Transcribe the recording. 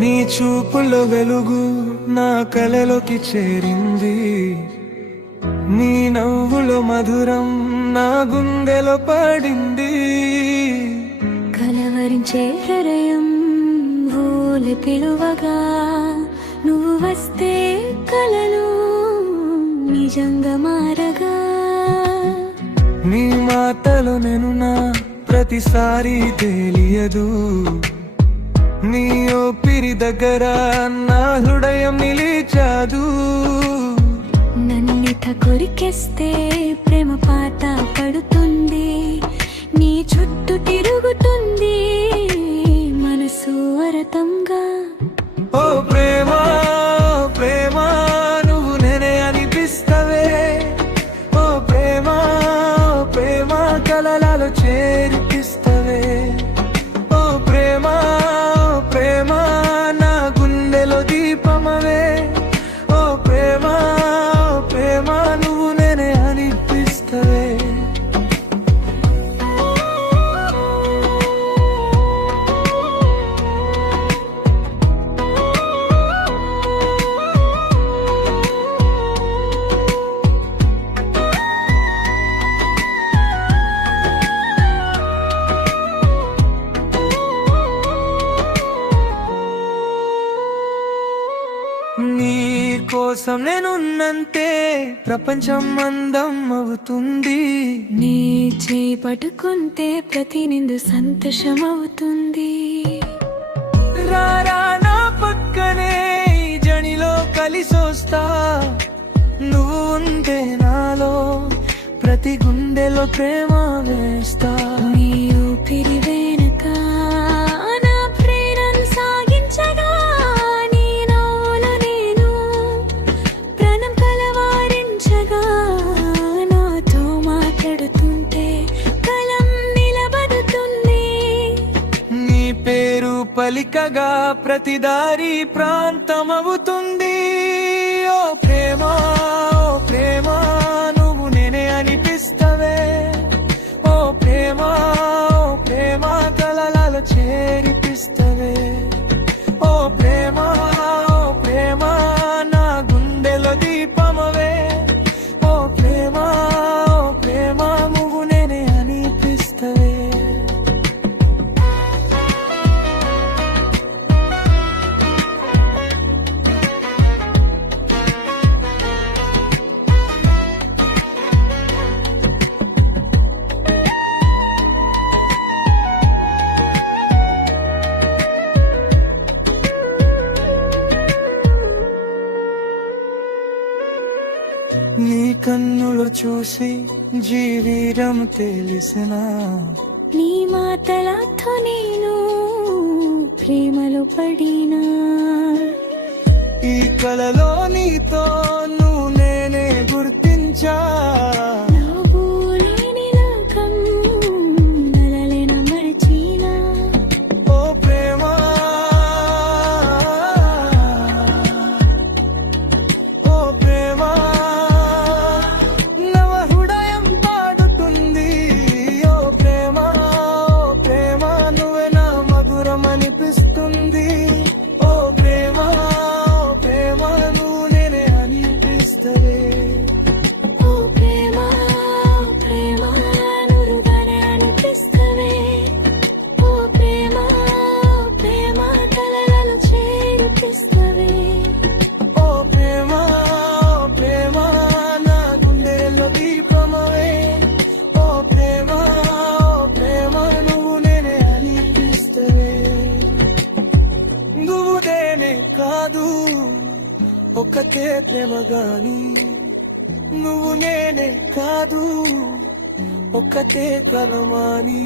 నీ చూపుల్లో వెలుగు నా కలలోకి చేరింది, నీ నవ్వులో మధురం నా గుండెలో పడింది. కలవరించే హృదయం ఊలి పిలువగా, నువ్వు వస్తే కలలు నిజంగా మారగా. నీ మాటలో నేను నా ప్రతిసారి తెలియదు, నీ ఓపిరి దగ్గర నా హృదయం నిలిచాదు. నన్నిట కొరికేస్తే ప్రేమ పాట పడుతుంది, నీ చుట్టూ తిరుగుతుంది మనసు అరతంగా. ఓ ప్రేమ ప్రేమ నువ్వు నేనే అనిపిస్తవే, ఓ ప్రేమ ప్రేమ కలలలో చేర్పిస్తవే. ఓ ప్రేమ ప్రేమ నా గుండెలో దీపమవే, ఓ ప్రేమ ప్రేమ నువ్వు నేనే అనిపిస్తవే. నీ కోసం నేనున్నంతే ప్రపంచం అందం అవుతుంది, నీ చేయి పట్టుకుంటే ప్రతి నిండు సంతోషం అవుతుంది. రారా నా పక్కనే ఈ జనిలో కలిసొస్తా, నువ్వు ఉంటే నాలో ప్రతి గుండెలో ప్రేమ వేస్తా. నీ ఊపిరి వెనక నా ప్రేరణ సాగించగా, నీ నవ్వులో నేను ప్రాణం కలవారించగా. నాతో మాట్లాడుతుంటే కలం నిలబడుతుంది, నీ పేరు పలికగా ప్రతి దారి ప్రాంతమవుతుంది. ఓ ప్రేమ ఓ ప్రేమ నువ్వు నేనే అనిపిస్తవే, ఓ ప్రేమ ఓ ప్రేమ కలలలో చేరిపిస్తవే. ఓ ప్రేమ ఓ ప్రేమ నా గుండెలో దీపమవే, ఓ ప్రేమ ఓ ప్రేమ నువ్వు నేనే అనిపిస్తవే. నీ కన్నులు చూసి జీవితం తెలిసినా, నీ మాటలతో నేను ప్రేమలో పడినా. ఈ కలలో నీతో నువ్వు నేనే గుర్తించా. నవ్వులేని లోకం నలలేన మరచినా. ఓ ప్రేమ ఓ ప్రేమ నవ హృదయం పాడుతుంది. ఓ ప్రేమ ఓ ప్రేమ నువ్వే నా మధురం అనిపిస్తుంది. ఓ ప్రేమ ఓ ప్రేమ నువ్వు నేనే అనిపిస్తవే. ఓ ప్రేమ ప్రేమ నురుగానే అనిపిస్తవే. ఓ ప్రేమ ప్రేమ కలలలో చేర్పిస్తవే. ఓ ప్రేమ ప్రేమ నా గుండెలో దీపమవే, ఓ ప్రేమ ప్రేమ నువ్వు నేనే అనిపిస్తవే. నువ్వు నేనే కాదు ఒక్కటే ప్రేమ గాని, నువ్వు నేనే కాదు ఒక్కటే కలమాని.